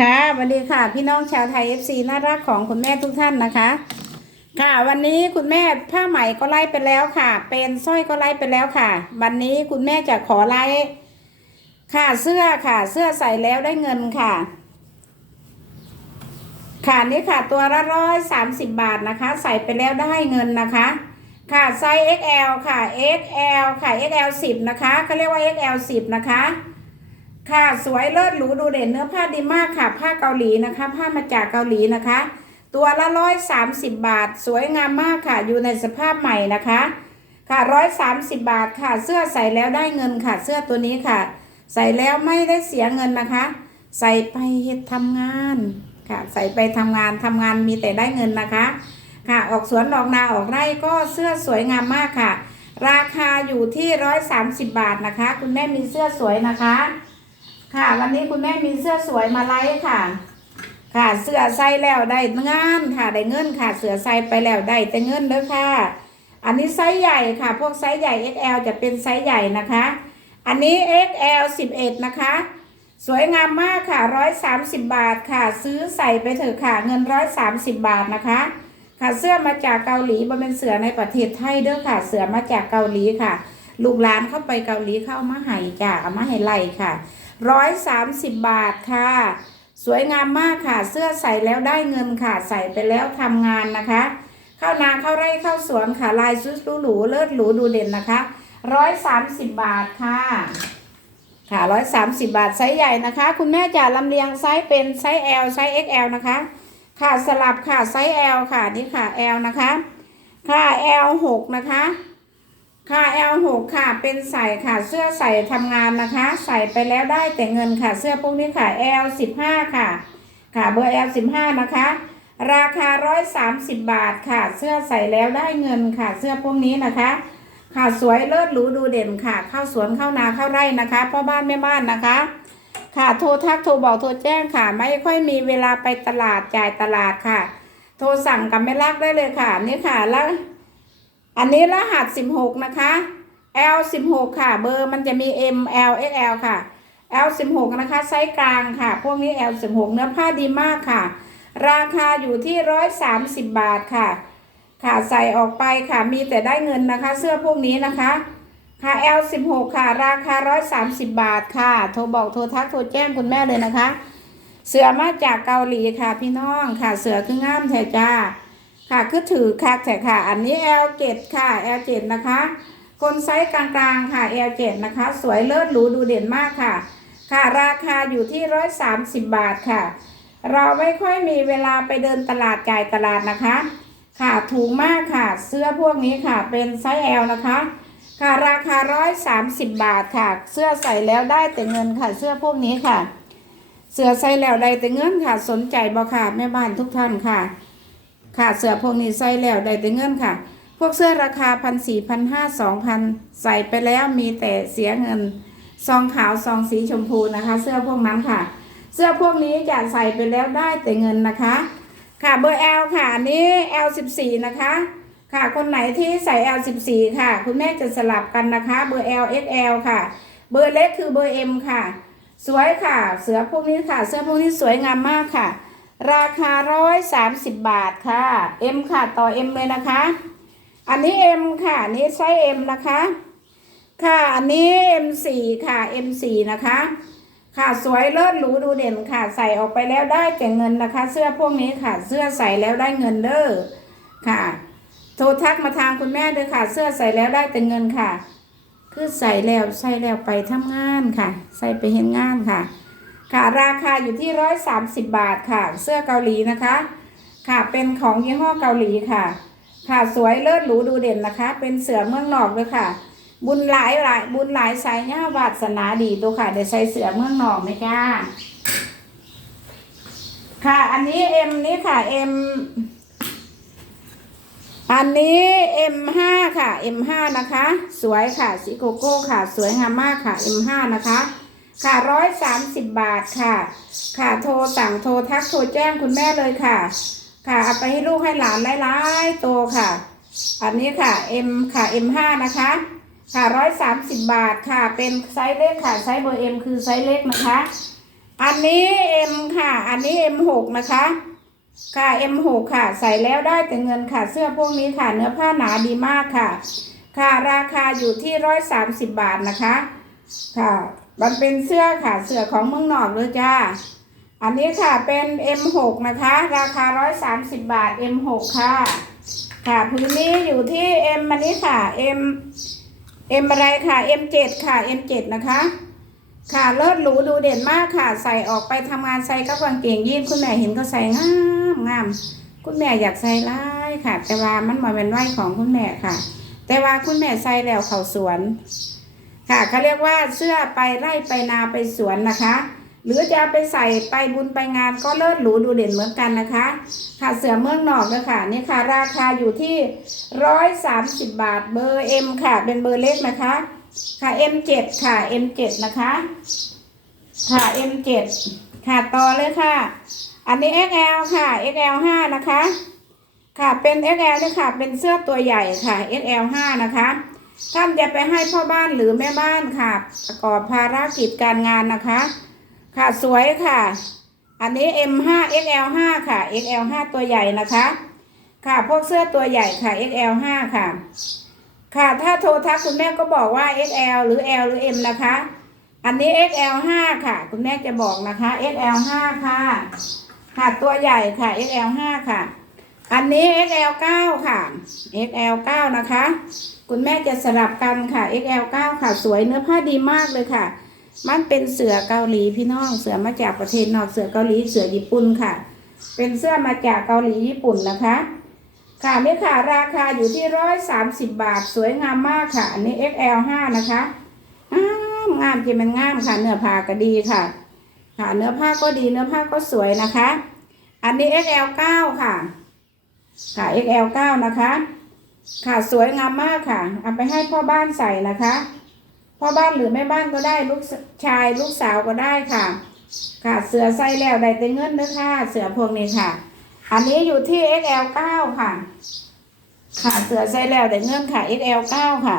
ค่ะสวัสดีค่ะ พี่น้องชาวไทย FC น่ารักของคุณแม่ทุกท่านนะคะ ค่ะวันนี้คุณแม่ผ้าไหมก็ไล่ไปแล้วค่ะ เป็นสร้อยก็ไล่ไปแล้วค่ะ วันนี้คุณแม่จะขอไล่ค่ะเสื้อค่ะ เสื้อใส่แล้วได้เงินค่ะ ค่ะนี่ค่ะตัวละร้อยสามสิบบาทนะคะ ใส่ไปแล้วได้เงินนะคะ ค่ะไซส์ XL ค่ะ XL ค่ะ XL สิบนะคะเขาเรียกว่า XL สิบนะคะ ค่ะสวยเลิศหรูดูเด่นเนื้อผ้าดีมากค่ะ ผ้าเกาหลีนะคะ ผ้ามาจากเกาหลีนะคะ ตัวละร้อยสามสิบบาท สวยงามมากค่ะ อยู่ในสภาพใหม่นะคะ ค่ะร้อยสามสิบบาทค่ะ เสื้อใส่แล้วได้เงินค่ะ เสื้อตัวนี้ค่ะ ใส่แล้วไม่ได้เสียเงินนะคะ ใส่ไปเฮ็ดทำงานค่ะ ใส่ไปทำงานทำงานมีแต่ได้เงินนะคะ ค่ะออกสวนออกนาออกไร่ก็เสื้อสวยงามมากค่ะ ราคาอยู่ที่ร้อยสามสิบบาทนะคะ คุณแม่มีเสื้อสวยนะคะ ค่ะ วันนี้คุณแม่มีเสื้อสวยมาไลฟ์ค่ะ ค่ะ เสื้อใส่แล้วได้งานค่ะ ได้เงินค่ะ เสื้อใส่ไปแล้วได้แต่เงินเด้อค่ะ อันนี้ไซส์ใหญ่ค่ะ พวกไซส์ใหญ่ XL จะเป็นไซส์ใหญ่นะคะ อันนี้ XL 11 นะคะ สวยงามมากค่ะ 130 บาทค่ะ ซื้อใส่ไปเถอะค่ะ เงิน 130 บาทนะคะ ค่ะ เสื้อมาจากเกาหลีบ่เป็นเสือในประเทศไทยเด้อค่ะ เสือมาจากเกาหลีค่ะ ลูกหลานเข้าไปเกาหลีเข้ามาให้จ้าเอามาให้ไล่ค่ะ ร้อยสามสิบบาทค่ะ สวยงามมากค่ะ เสื้อใส่แล้วได้เงินค่ะ ใส่ไปแล้วทำงานนะคะ เข้านาเข้าไร่เข้าสวนค่ะ ลายซุดหรูเลิศหรูดูเด่นนะคะร้อยสามสิบบาทค่ะ ค่ะร้อยสามสิบบาทไซส์ใหญ่นะคะ คุณแม่จะลำเลียงไซส์เป็นไซส์ L ไซส์ XL นะคะ ค่ะสลับค่ะไซส์ L ค่ะนี่ค่ะ L นะคะ ค่ะ L หกนะคะ ค่ะ L6 ค่ะ เป็นใส่ค่ะ เสื้อใส่ทำงานนะคะ ใส่ไปแล้วได้แต่เงินค่ะ เสื้อพวกนี้ค่ะ L15 ค่ะ ค่ะ เบอร์ L15 นะคะ ราคา 130 บาทค่ะ เสื้อใส่แล้วได้เงินค่ะ เสื้อพวกนี้นะคะ ค่ะ สวยเลิศหรูดูเด่นค่ะ เข้าสวนเข้านาเข้าไร่นะคะพ่อบ้านแม่บ้านนะคะ ค่ะ โทรทักโทรบอกโทรแจ้งค่ะ ไม่ค่อยมีเวลาไปตลาดจ่ายตลาดค่ะ โทรสั่งกับแม่ลักได้เลยค่ะ นี่ค่ะแล้ว อันนี้รหัส16นะคะ L 16ค่ะ เบอร์มันจะมี M L X L ค่ะ L 16นะคะไซส์กลางค่ะ พวกนี้ L 16เนื้อผ้าดีมากค่ะ ราคาอยู่ที่130บาทค่ะ ค่ะใส่ออกไปค่ะ มีแต่ได้เงินนะคะ เสื้อพวกนี้นะคะค่ะ L 16ค่ะ ราคา130บาทค่ะ โทรบอกโทรทักโทรแจ้งคุณแม่เลยนะคะ เสือมาจากเกาหลีค่ะพี่น้องค่ะ เสือคืองามแท้จ้า ค่ะคือถือคักแต่ค่ะ อันนี้ L7 ค่ะ L7 นะคะ คนไซส์กลางๆค่ะ L7 นะคะ สวยเลิศหรูดูเด่นมากค่ะ ค่ะ ราคาอยู่ที่130บาทค่ะ เราไม่ค่อยมีเวลาไปเดินตลาดจ่ายตลาดนะคะ ค่ะถูกมากค่ะ เสื้อพวกนี้ค่ะ เป็นไซส์ L นะคะ ค่ะราคา130บาทค่ะ เสื้อใส่แล้วได้แต่เงินค่ะ เสื้อพวกนี้ค่ะ เสื้อใส่แล้วได้แต่เงินค่ะ สนใจบ่ค่ะแม่บ้านทุกท่านค่ะ ค่ะเสื้อพวกนี้ใส่แล้วได้แต่เงินค่ะ พวกเสื้อราคาพันสี่พันห้าสองพันใส่ไปแล้วมีแต่เสียเงินซองขาวซองสีชมพูนะคะ เสื้อพวกนั้นค่ะ เสื้อพวกนี้จะใส่ไปแล้วได้แต่เงินนะคะ ค่ะเบอร์ L ค่ะอันนี้ L 1 4 นะคะค่ะ คนไหนที่ใส่ L 1 4 ค่ะ คุณแม่จะสลับกันนะคะ เบอร์ L XL ค่ะ เบอร์เล็กคือเบอร์ M ค่ะ สวยค่ะ เสื้อพวกนี้ค่ะ เสื้อพวกนี้สวยงามมากค่ะ ราคาร้อยสามสิบบาทค่ะ M ค่ะต่อ M เลยนะคะ อันนี้ M ค่ะอันนี้ไซส์ M นะคะ ค่ะอันนี้ M4 ค่ะ M4 นะคะ ค่ะสวยเลิศหรูดูเด่นค่ะใส่ออกไปแล้วได้แต่เงินนะคะ เสื้อพวกนี้ค่ะเสื้อใส่แล้วได้เงินเด้อค่ะ โทรทักมาทางคุณแม่ด้วยค่ะ เสื้อใส่แล้วได้แต่เงินค่ะ คือใส่แล้วใส่แล้วไปทำงานค่ะ ใส่ไปเห็นงานค่ะ ค่ะราคาอยู่ที่ร้อยสามสิบบาทค่ะ เสื้อเกาหลีนะคะ ค่ะเป็นของยี่ห้อเกาหลีค่ะ ค่ะสวยเลิศหรูดูเด่นนะคะ เป็นเสือเมืองนอกด้วยค่ะ บุญหลายหลายบุญหลายสายญาวาสนาดีดูค่ะเดี๋ยวใส่เสือเมืองนอกไหมจ้าค่ะอันนี้เอ็มนี่ค่ะเอ็มอันนี้ M5 ค่ะ M5 นะคะ สวยค่ะสีโกโก้ค่ะ สวยงามมากค่ะ M5 นะคะ ค่ะร้อยสามสิบบาทค่ะ ค่ะโทรสั่งโทรทักโทรแจ้งคุณแม่เลยค่ะ ค่ะเอาไปให้ลูกให้หลานหลายๆโตวค่ะ อันนี้ค่ะ M ค่ะ M5 นะคะ ค่ะร้อยสามสิบบาทค่ะ เป็นไซส์เล็กค่ะไซส์เบอร์ M คือไซส์เล็กนะคะ อันนี้ M ค่ะ อันนี้ M6 นะคะค่ะ M6 ค่ะ ใส่แล้วได้แต่เงินค่ะ เสื้อพวกนี้ค่ะ เนื้อผ้าหนาดีมากค่ะ ค่ะ ราคาอยู่ที่ร้อยสามสิบบาทนะคะ ค่ะ มันเป็นเสื้อค่ะ เสื้อของเมืองนอกเลยจ้า อันนี้ค่ะเป็น M6 นะคะ ราคาร้อยสามสิบาท M6 ค่ะ ค่ะพื้นนี้อยู่ที่ M อันนี้ค่ะ M M อะไรค่ะ M7 ค่ะ M7 นะคะ ค่ะเลิศหรูดูเด่นมากค่ะ ใส่ออกไปทำงานใส่กับกางเกงยีนคุณแม่เห็นก็ใส่งามงามคุณแม่อยากใส่ไล่ค่ะ แต่ว่ามันมาเป็นไร่ของคุณแม่ค่ะ แต่ว่าคุณแม่ใส่แล้วเขาสวน ค่ะเขาเรียกว่าเสื้อไปไร่ไปนาไปสวนนะคะ หรือจะไปใส่ไปบุญไปงานก็เลิศหรูดูเด่นเหมือนกันนะคะ ค่ะเสือเมืองนอกเลยค่ะนี่ค่ะ ราคาอยู่ที่ร้อยสามสิบบาทเบอร์ M ค่ะ เป็นเบอร์เล็กนะคะ ค่ะ M7 ค่ะ M7 นะคะ ค่ะ M7 ค่ะต่อเลยค่ะ อันนี้ XL ค่ะ XL5 นะคะ ค่ะเป็น XL เลยค่ะ เป็นเสื้อตัวใหญ่ค่ะ XL5 นะคะ ท่านจะไปให้พ่อบ้านหรือแม่บ้านค่ะ ประกอบภารกิจการงานนะคะ ค่ะสวยค่ะ อันนี้ M5 XL5 ค่ะ XL5 ตัวใหญ่นะคะ ค่ะพวกเสื้อตัวใหญ่ค่ะ XL5 ค่ะ ค่ะถ้าโทรทักคุณแม่ก็บอกว่า XL หรือ L หรือ M นะคะ อันนี้ XL5 ค่ะ คุณแม่จะบอกนะคะ XL5 ค่ะ ค่ะตัวใหญ่ค่ะ XL5 ค่ะ อันนี้ XL9 ค่ะ XL9 นะคะ คุณแม่จะสลับกันค่ะ XL9 ค่ะสวยเนื้อผ้าดีมากเลยค่ะ มันเป็นเสือเกาหลีพี่น้องเสือมาจากประเทศนอกเสือเกาหลีเสือญี่ปุ่นค่ะ เป็นเสื้อมาจากเกาหลีญี่ปุ่นนะคะ ค่ะนี่ค่ะราคาอยู่ที่ร้อยสามสิบบาทสวยงามมากค่ะ อันนี้ XL5 นะคะงามงามจริงมันงามค่ะ เนื้อผ้าก็ดีค่ะ ค่ะเนื้อผ้าก็ดีเนื้อผ้าก็สวยนะคะ อันนี้ XL9 ค่ะ ค่ะ XL9 นะคะ ค่ะสวยงามมากค่ะเอาไปให้พ่อบ้านใส่นะคะ พ่อบ้านหรือแม่บ้านก็ได้ลูกชายลูกสาวก็ได้ค่ะ ค่ะเสือใส่แล้วได้แต่เงินเด้อค่ะ เสือพวกนี้ค่ะ อันนี้อยู่ที่ XL9 ค่ะ ค่ะเสือใส่แล้วได้เงินค่ะ XL9 ค่ะ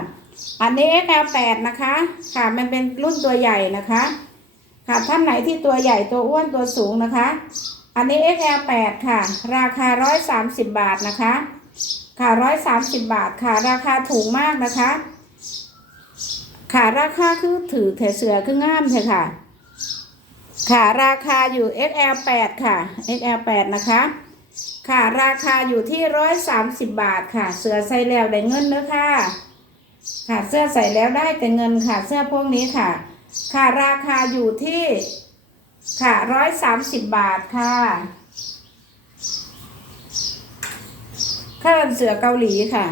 อันนี้ XL8 นะคะ ค่ะมันเป็นรุ่นตัวใหญ่นะคะ ค่ะท่านไหนที่ตัวใหญ่ตัวอ้วนตัวสูงนะคะ อันนี้ XL8 ค่ะ ราคา 130 บาทนะคะ ค่ะ130บบาทค่ะ ราคาถูกมากนะคะ ค่ะราคาคือถือแถเสือคืองามเถอะค่ะ ค่ะราคาอยู่ XL8 ค่ะ XL8 นะคะค่ะราคาอยู่ที่ร้อยสามสิบบาทค่ะ เสื้อใส่แล้วได้เงินเนอะค่ะ ค่ะเสื้อใส่แล้วได้แต่เงินค่ะ เสื้อพวกนี้ค่ะ ค่ะราคาอยู่ที่ค่ะร้อยสามสิบบาทค่ะ เครื่องเสือเกาหลีค่ะ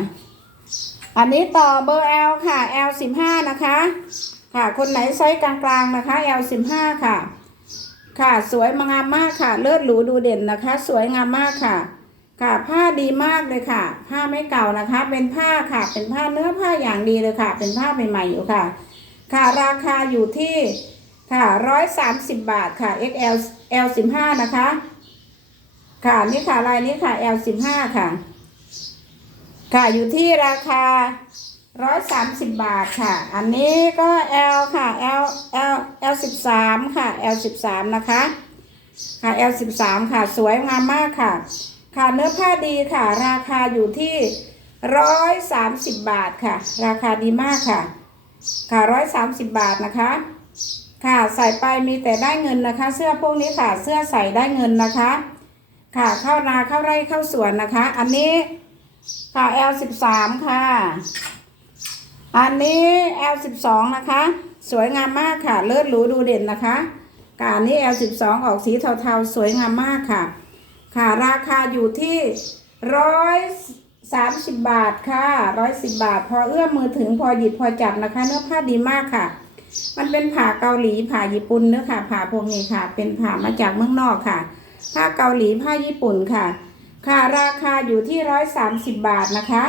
อันนี้ต่อเบอร์ L ค่ะ L สิบห้านะคะ ค่ะ คนไหนไซส์กลางๆนะคะ L สิบห้าค่ะ ค่ะ สวยงามมากค่ะ เลิศหรูดูเด่นนะคะ สวยงามมากค่ะ ค่ะ ผ้าดีมากเลยค่ะ ผ้าไม่เก่านะคะ เป็นผ้าค่ะ เป็นผ้าเนื้อผ้าอย่างดีเลยค่ะ เป็นผ้าใหม่ๆอยู่ค่ะ ค่ะ ราคาอยู่ที่ค่ะร้อยสามสิบบาทค่ะ XL L สิบห้านะคะ ค่ะ นี่ค่ะลายนี้ค่ะ L สิบห้าค่ะ ค่ะอยู่ที่ราคาร้อยสามสิบบาทค่ะ อันนี้ก็ L ค่ะ L L L สิบสามค่ะ L สิบสามนะคะค่ะ L สิบสามค่ะ สวยงามมากค่ะ ค่ะเนื้อผ้าดีค่ะ ราคาอยู่ที่ร้อยสามสิบบาทค่ะ ราคาดีมากค่ะ ค่ะร้อยสามสิบบาทนะคะ ค่ะใส่ไปมีแต่ได้เงินนะคะ เสื้อพวกนี้ค่ะ เสื้อใส่ได้เงินนะคะ ค่ะเข้านาเข้าไร่เข้าสวนนะคะ อันนี้ ค่ะ L สิบสามค่ะ อันนี้ L สิบสองนะคะ สวยงามมากค่ะ เลิศหรูดูเด่นนะคะกอันนี้ L สิบสองออกสีเทาๆ สวยงามมากค่ะ ค่ะ ราคาอยู่ที่ร้อยสามสิบบาทค่ะร้อยสิบบาท พอเอื้อมมือถึงพอหยิบพอจับนะคะ เนื้อผ้าดีมากค่ะ มันเป็นผ้าเกาหลีผ้าญี่ปุ่นเนื้อค่ะผ้าพวกนี้ค่ะ เป็นผ้ามาจากเมืองนอกค่ะ ผ้าเกาหลีผ้าญี่ปุ่นค่ะ ค่ะราคาอยู่ที่ร้อยสามสิบบาทนะคะ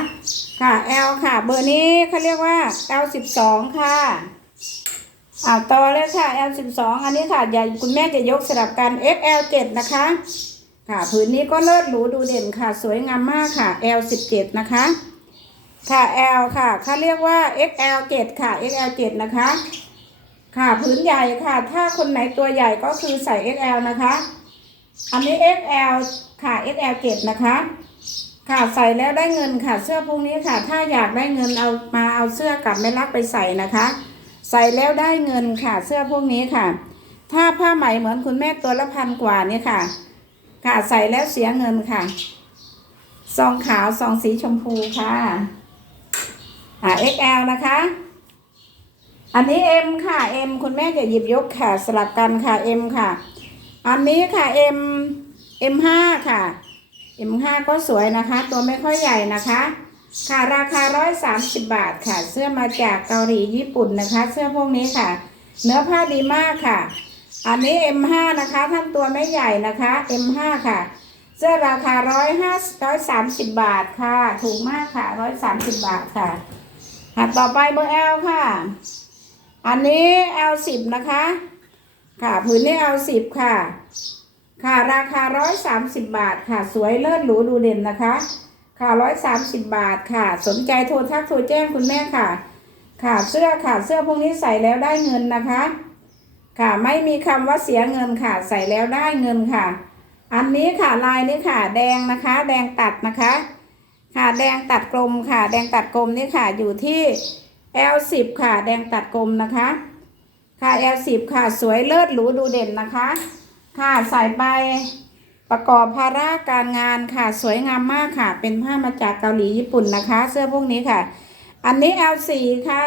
ค่ะ L ค่ะ เบอร์นี้เขาเรียกว่า L สิบสองค่ะอ่าต่อเลยค่ะ L สิบสองอันนี้ค่ะอย่คุณแม่จะยกสลับกัน XL เจ็ดนะคะ ค่ะผืนนี้ก็เลิศหรูดูเด่นค่ะ สวยงามมากค่ะ L สิบเจ็ดนะคะ ค่ะ L ค่ะเขาเรียกว่า XL เจ็ดค่ะ XL เจ็ดนะคะ ค่ะพื้นใหญ่ค่ะ ถ้าคนไหนตัวใหญ่ก็คือใส่ XL นะคะ อันนี้ XL ค่ะ XL เก็บนะคะ ค่ะใส่แล้วได้เงินค่ะ เสื้อพวกนี้ค่ะ ถ้าอยากได้เงินเอามาเอาเสื้อกลับไม่รักไปใส่นะคะ ใส่แล้วได้เงินค่ะ เสื้อพวกนี้ค่ะ ถ้าผ้าไหมเหมือนคุณแม่ตัวละพันกว่านี่ค่ะ ค่ะใส่แล้วเสียเงินค่ะซองขาวซองสีชมพูค่ะอ่า XL นะคะอันนี้ M ค่ะ M คุณแม่จะหยิบยกค่ะสลับกันค่ะ M ค่ะ อันนี้ค่ะ M M5 ค่ะ M5 ก็สวยนะคะ ตัวไม่ค่อยใหญ่นะคะ ค่ะราคา 130 บาทค่ะ เสื้อมาจากเกาหลีญี่ปุ่นนะคะ เสื้อพวกนี้ค่ะ เนื้อผ้าดีมากค่ะ อันนี้ M5 นะคะท่านตัวไม่ใหญ่นะคะ M5 ค่ะ เสื้อราคา105 130 บาทค่ะ ถูกมากค่ะ 130 บาทค่ะค่ะต่อไปเบอร์ L ค่ะ อันนี้ L10 นะคะ ค่ะ ผืนนี้ L10 ค่ะ ค่ะราคา 130 บาทค่ะ สวยเลิศหรูดูเด่นนะคะ ค่ะ 130 บาทค่ะ สนใจโทรทักโทรแจ้งคุณแม่ค่ะ ค่ะเสื้อค่ะเสื้อพวกนี้ใส่แล้วได้เงินนะคะ ค่ะไม่มีคำว่าเสียเงินค่ะ ใส่แล้วได้เงินค่ะ อันนี้ค่ะลายนี้ค่ะ แดงนะคะ แดงตัดนะคะ ค่ะแดงตัดกลมค่ะ แดงตัดกลมนี่ค่ะอยู่ที่ L10 ค่ะ แดงตัดกลมนะคะ ค่ะ L10 ค่ะ สวยเลิศหรูดูเด่นนะคะ ค่ะใส่ไปประกอบภาระการงานค่ะสวยงามมากค่ะ เป็นผ้ามาจากเกาหลีญี่ปุ่นนะคะ เสื้อพวกนี้ค่ะ อันนี้ L4 ค่ะ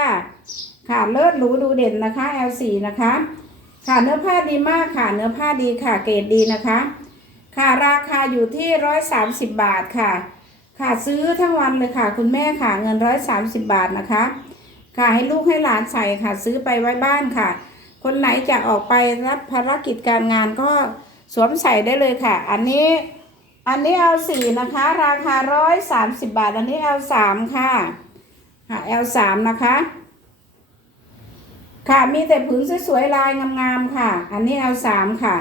ค่ะเลิศหรูดูเด่นนะคะ L4 นะคะ ค่ะเนื้อผ้าดีมากค่ะ เนื้อผ้าดีค่ะ เกรดดีนะคะ ค่ะราคาอยู่ที่ร้อยสามสิบบาทค่ะ ค่ะซื้อทั้งวันเลยค่ะ คุณแม่ค่ะเงินร้อยสามสิบบาทนะคะ ค่ะให้ลูกให้หลานใส่ค่ะ ซื้อไปไว้บ้านค่ะ คนไหนจะออกไปรับภารกิจการงานก็สวมใส่ได้เลยค่ะ อันนี้อันนี้เอาสี่นะคะ ราคาร้อยสามสิบบาท อันนี้เอาสามค่ะค่ะ L3 นะคะ ค่ะมีแต่ผืนสวยๆลายงามๆค่ะ อันนี้ L3 ค่ะ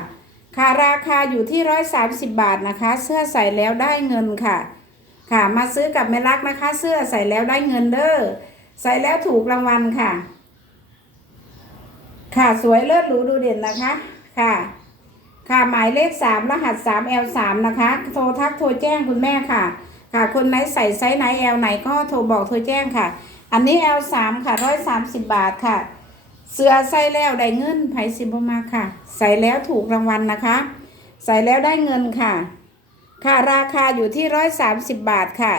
ค่ะราคาอยู่ที่ร้อยสามสิบบาทนะคะ เสื้อใส่แล้วได้เงินค่ะ ค่ะมาซื้อกับแม่รักนะคะ เสื้อใส่แล้วได้เงินเด้อใส่แล้วถูกรางวัลค่ะ ค่ะสวยเลิศหรูดูเด่นนะคะ ค่ะ ค่ะหมายเลขสามรหัสสาม L สามนะคะ โทรทักโทรแจ้งคุณแม่ค่ะ ค่ะคนไหนใส่ไซส์ไหน L ไหนก็โทรบอกโทรแจ้งค่ะ อันนี้ L สามค่ะร้อยสามสิบบาทค่ะ เสื้อใส่แล้วได้เงินไผสิบมาค่ะ ใส่แล้วถูกรางวัลนะคะ ใส่แล้วได้เงินค่ะ ค่ะราคาอยู่ที่ร้อยสามสิบบาทค่ะ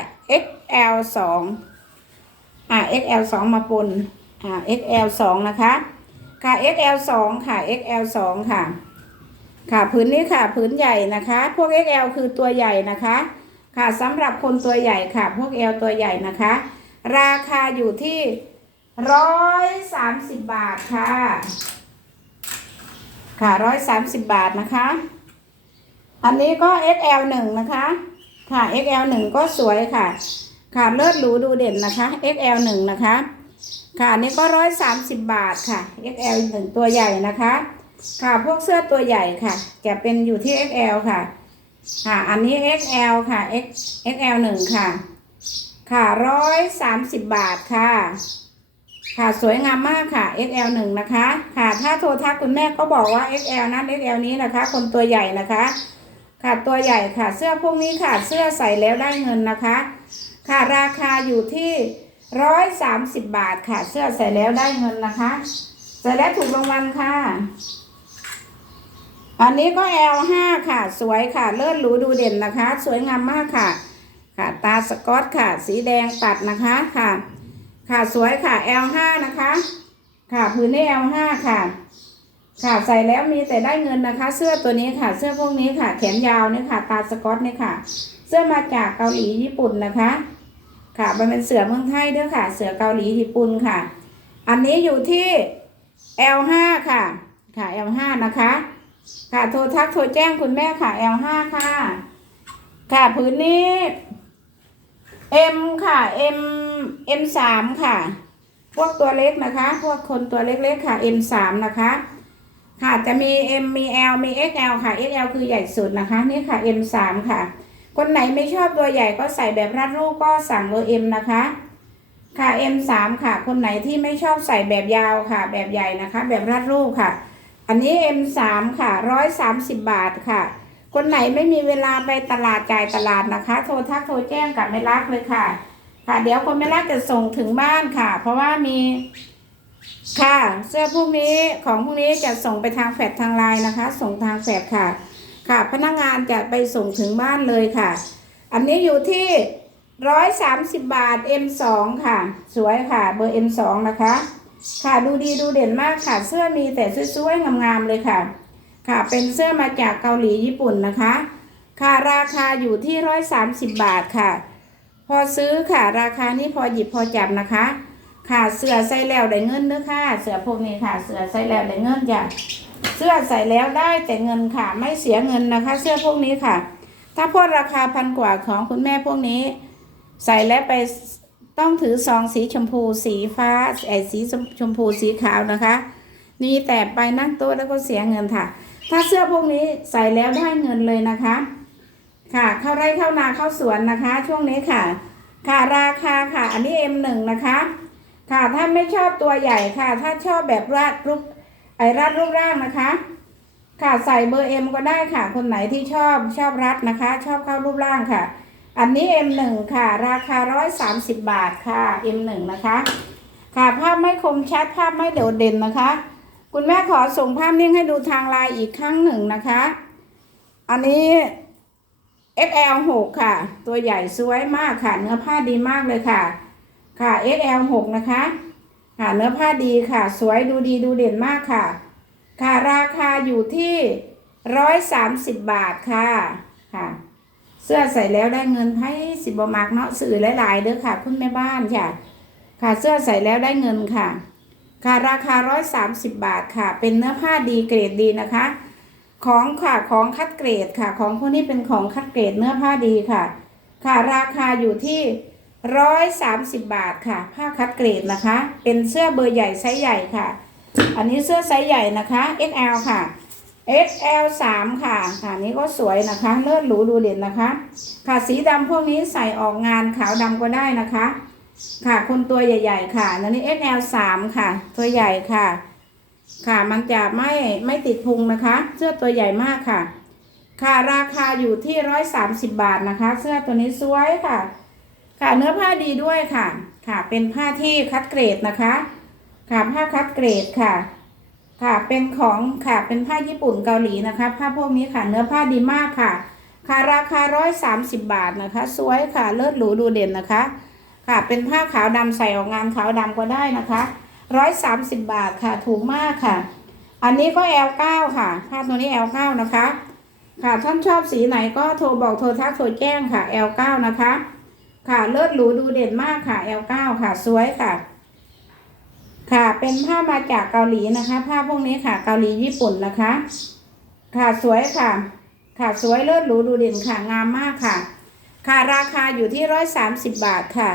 XL สองอ่า XL สองมาปนอ่า XL สองนะคะ ค่ะ XL สองค่ะ XL สองค่ะ ค่ะพื้นนี้ค่ะพื้นใหญ่นะคะ พวก XL คือตัวใหญ่นะคะ ค่ะสำหรับคนตัวใหญ่ค่ะ พวก L ตัวใหญ่นะคะ ราคาอยู่ที่ร้อยสามสิบบาทค่ะ ค่ะร้อยสามสิบบาทนะคะ อันนี้ก็ XL หนึ่งนะคะ ค่ะ XL หนึ่งก็สวยค่ะ ค่ะเลิศหรูดูเด่นนะคะ XL หนึ่งนะคะ ค่ะอันนี่ก็ร้อยสามสิบบาทค่ะ XL หนึ่งตัวใหญ่นะคะ ค่ะพวกเสื้อตัวใหญ่ค่ะจะเป็นอยู่ที่ XL ค่ะ ค่ะ อันนี้ XL ค่ะ X XL หนึ่งค่ะ ค่ะร้อยสามสิบบาทค่ะ ค่ะสวยงามมากค่ะ XL หนึ่งนะคะ ค่ะ ถ้าโทรทักคุณแม่ก็บอกว่า XL นั้น XL นี้นะคะ คนตัวใหญ่นะคะ ค่ะตัวใหญ่ค่ะ เสื้อพวกนี้ค่ะ เสื้อใส่แล้วได้เงินนะคะ ค่ะราคาอยู่ที่ ร้อยสามสิบบาทค่ะ เสื้อใส่แล้วได้เงินนะคะ ใส่แล้วถูกรางวัลค่ะ อันนี้ก็ L5 ค่ะ สวยค่ะ เลิศหรูดูเด่นนะคะ สวยงามมากค่ะ ค่ะ ตาสกอตค่ะ สีแดงตัดนะคะค่ะ ค่ะสวยค่ะ L5 นะคะ ค่ะพื้นนี้ L5 ค่ะ ค่ะใส่แล้วมีแต่ได้เงินนะคะ เสื้อตัวนี้ค่ะ เสื้อพวกนี้ค่ะ แขนยาวนี่ค่ะ ตาสกอตนี่ค่ะ เสื้อมาจากเกาหลีญี่ปุ่นนะคะ ค่ะมันเป็นเสือเมืองไทยด้วยค่ะ เสือเกาหลีญี่ปุ่นค่ะ อันนี้อยู่ที่ L5 ค่ะ ค่ะ L5 นะคะ ค่ะ โทรทักโทรแจ้งคุณแม่ค่ะ L5 ค่ะ ค่ะพื้นนี้ M ค่ะ M M3 ค่ะ พวกตัวเล็กนะคะ พวกคนตัวเล็กๆค่ะ M3 นะคะ ค่ะ จะมี M มี L มี XL ค่ะ XL คือใหญ่สุดนะคะ นี่ค่ะ M3 ค่ะ คนไหนไม่ชอบตัวใหญ่ก็ใส่แบบรัดรูปก็สั่งเบอร์ M นะคะ ค่ะ M3 ค่ะ คนไหนที่ไม่ชอบใส่แบบยาวค่ะ แบบใหญ่นะคะ แบบรัดรูปค่ะ อันนี้ M3 ค่ะร้อยสามสิบบาทค่ะ คนไหนไม่มีเวลาไปตลาดจ่ายตลาดนะคะ โทรทักโทรแจ้งกับแม่รักเลยค่ะ ค่ะ เดี๋ยวคนแม่รักจะส่งถึงบ้านค่ะ เพราะว่ามี ค่ะ เสื้อพวกนี้ของพวกนี้จะส่งไปทางแฟลตทางไลน์นะคะ ส่งทางแฟลตค่ะ ค่ะ พนักงานจะไปส่งถึงบ้านเลยค่ะ อันนี้อยู่ที่ร้อยสามสิบบาท M2 ค่ะ สวยค่ะ เบอร์ M2 นะคะ ค่ะดูดีดูเด่นมากค่ะ เสื้อมีแต่สวยๆงามๆเลยค่ะ ค่ะ เป็นเสื้อมาจากเกาหลีญี่ปุ่นนะคะ ค่ะราคาอยู่ที่ร้อยสามสิบบาทค่ะ พอซื้อค่ะ ราคานี้พอหยิบพอจับนะคะ ค่ะเสื้อใส่แล้วได้เงินเด้อค่ะ เสื้อพวกนี้ค่ะ เสื้อใส่แล้วได้เงินจ้ะ เสื้อใส่แล้วได้แต่เงินค่ะ ไม่เสียเงินนะคะ เสื้อพวกนี้ค่ะ ถ้าพอราคาพันกว่าของคุณแม่พวกนี้ ใส่แล้วไปต้องถือซองสีชมพูสีฟ้าไอสีชมพูสีขาวนะคะนี่แต่ไปนั่งโต๊ะแล้วก็เสียเงินค่ะ ถ้าเสื้อพวกนี้ใส่แล้วได้เงินเลยนะคะ ค่ะ เข้าไร่เข้านาเข้าสวนนะคะ ช่วงนี้ค่ะ ค่ะราคาค่ะ อันนี้ M1 นะคะ ค่ะถ้าไม่ชอบตัวใหญ่ค่ะ ถ้าชอบแบบราดรูป ไอ้ราดรูปร่างนะคะ ค่ะใส่เบอร์ M ก็ได้ค่ะ คนไหนที่ชอบชอบรัดนะคะ ชอบเข้ารูปร่างค่ะ อันนี้ M1 ค่ะ ราคา130บบาทค่ะ M1 นะคะ ค่ะภาพไม่คมชัดภาพไม่โดดเด่นนะคะ คุณแม่ขอส่งภาพนิ่งให้ดูทางไลน์อีกครั้งหนึ่งนะคะ อันนี้ XL6 ค่ะ ตัวใหญ่สวยมากค่ะ เนื้อผ้าดีมากเลยค่ะ ค่ะ XL6 นะคะ ค่ะเนื้อผ้าดีค่ะ สวยดูดีดูเด่นมากค่ะ ค่ะราคาอยู่ที่ร้อยสามสิบบาทค่ะค่ะ เสื้อใส่แล้วได้เงินให้สิบบมากเนาะสื่อหลายๆเด้อค่ะคุณแม่บ้านค่ะ ค่ะเสื้อใส่แล้วได้เงินค่ะ ค่ะราคาร้อยสามสิบบาทค่ะ เป็นเนื้อผ้าดีเกรดดีนะคะ ของค่ะของคัดเกรดค่ะ ของพวกนี้เป็นของคัดเกรดเนื้อผ้าดีค่ะ ค่ะราคาอยู่ที่ ร้อยสามสิบบาทค่ะ ผ้าคัดเกรดนะคะ เป็นเสื้อเบอร์ใหญ่ไซส์ใหญ่ค่ะ อันนี้เสื้อไซส์ใหญ่นะคะ XL ค่ะ XL 3ค่ะค่ะนี้ก็สวยนะคะ เลิศหรูดูเด่นนะคะ ค่ะสีดำพวกนี้ใส่ออกงานขาวดำก็ได้นะคะ ค่ะคนตัวใหญ่ ๆ ค่ะแล้วนี้ XL 3ค่ะ ตัวใหญ่ค่ะ ค่ะมันจะไม่ไม่ติดพุงนะคะ เสื้อตัวใหญ่มากค่ะ ค่ะราคาอยู่ที่ร้อยสามสิบบาทนะคะ เสื้อตัวนี้สวยค่ะ ค่ะเนื้อผ้าดีด้วยค่ะ ค่ะ เป็นผ้าที่คัดเกรดนะคะ ค่ะผ้าคัดเกรดค่ะ ค่ะเป็นของค่ะเป็นผ้าญี่ปุ่นเกาหลีนะคะ ผ้าพวกนี้ค่ะเนื้อผ้าดีมากค่ะ ค่ะราคาร้อยสามสิบบาทนะคะ สวยค่ะเลิศหรูดูเด่นนะคะ ค่ะเป็นผ้าขาวดำใส่ออกงานขาวดำก็ได้นะคะร้อยสามสิบบาทค่ะถูกมากค่ะ อันนี้ก็ L9 ค่ะผ้าตัวนี้ L9 นะคะ ค่ะท่านชอบสีไหนก็โทรบอกโทรทักโทรแจ้งค่ะ L9 นะคะ ค่ะเลิศหรูดูเด่นมากค่ะ L9 ค่ะ สวยค่ะ ค่ะเป็นผ้ามาจากเกาหลีนะคะ ผ้าพวกนี้ค่ะเกาหลีญี่ปุ่นนะคะ ค่ะสวยค่ะ ค่ะสวยเลิศหรูดูเด่นค่ะงามมากค่ะ ค่ะราคาอยู่ที่ร้อยสามสิบบาทค่ะ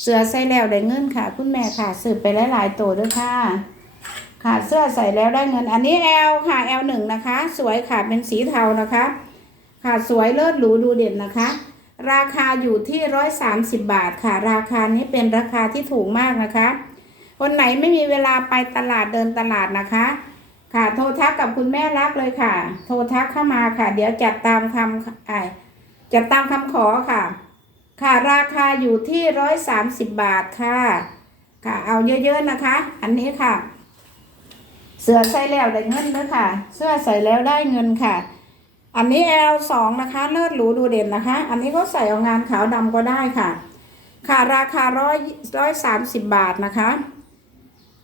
เสื้อใส่แล้วได้เงินค่ะ คุณแม่ค่ะสืบไปหลายๆตัวด้วยค่ะ ค่ะเสื้อใส่แล้วได้เงิน อันนี้ L ค่ะ L หนึ่งนะคะ สวยค่ะเป็นสีเทานะคะ ค่ะสวยเลิศหรูดูเด่นนะคะ ราคาอยู่ที่ร้อยสามสิบบาทค่ะ ราคานี้เป็นราคาที่ถูกมากนะคะ คนไหนไม่มีเวลาไปตลาดเดินตลาดนะคะ ค่ะ โทรทักกับคุณแม่รักเลยค่ะ โทรทักเข้ามาค่ะ เดี๋ยวจัดตามคำไอจัดตามคำขอค่ะ ค่ะ ราคาอยู่ที่ร้อยสามสิบบาทค่ะ ค่ะ เอาเยอะๆนะคะ อันนี้ค่ะ เสื้อใส่แล้วได้เงินด้วยค่ะ เสื้อใส่แล้วได้เงินค่ะ อันนี้ L2 นะคะเลิศหรูดูเด่นนะคะ อันนี้ก็ใส่เอางานขาวดำก็ได้ค่ะ ค่ะราคาร้อยร้อยสามสิบบาทนะคะ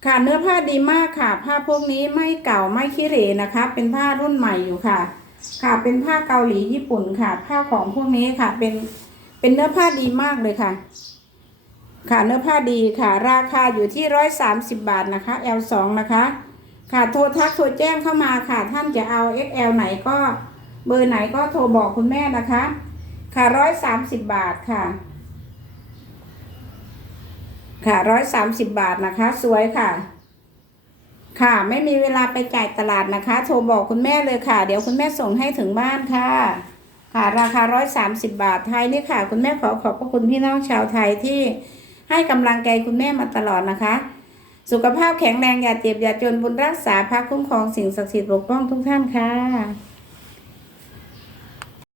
ค่ะเนื้อผ้าดีมากค่ะ ผ้าพวกนี้ไม่เก่าไม่ขี้เหร่นะคะ เป็นผ้ารุ่นใหม่อยู่ค่ะ ค่ะเป็นผ้าเกาหลีญี่ปุ่นค่ะ ผ้าของพวกนี้ค่ะเป็นเป็นเนื้อผ้าดีมากเลยค่ะ ค่ะเนื้อผ้าดีค่ะ ราคาอยู่ที่ร้อยสามสิบบาทนะคะ L2 นะคะ ค่ะโทรทักโทรแจ้งเข้ามาค่ะ ท่านจะเอา XL ไหนก็ เบอร์ไหนก็โทรบอกคุณแม่นะคะ ค่ะร้อยสามสิบบาทค่ะ ค่ะร้อยสามสิบบาทนะคะ สวยค่ะ ค่ะไม่มีเวลาไปจ่ายตลาดนะคะ โทรบอกคุณแม่เลยค่ะ เดี๋ยวคุณแม่ส่งให้ถึงบ้านค่ะ ค่ะราคาร้อยสามสิบบาทไทยนี่ค่ะ คุณแม่ขอขอบพระคุณพี่น้องชาวไทยที่ให้กำลังใจคุณแม่มาตลอดนะคะสุขภาพแข็งแรงอย่าเจ็บอย่าจนบุญรักษาพระคุ้มครองสิ่งศักดิ์สิทธิ์ปกป้องทุกท่านค่ะ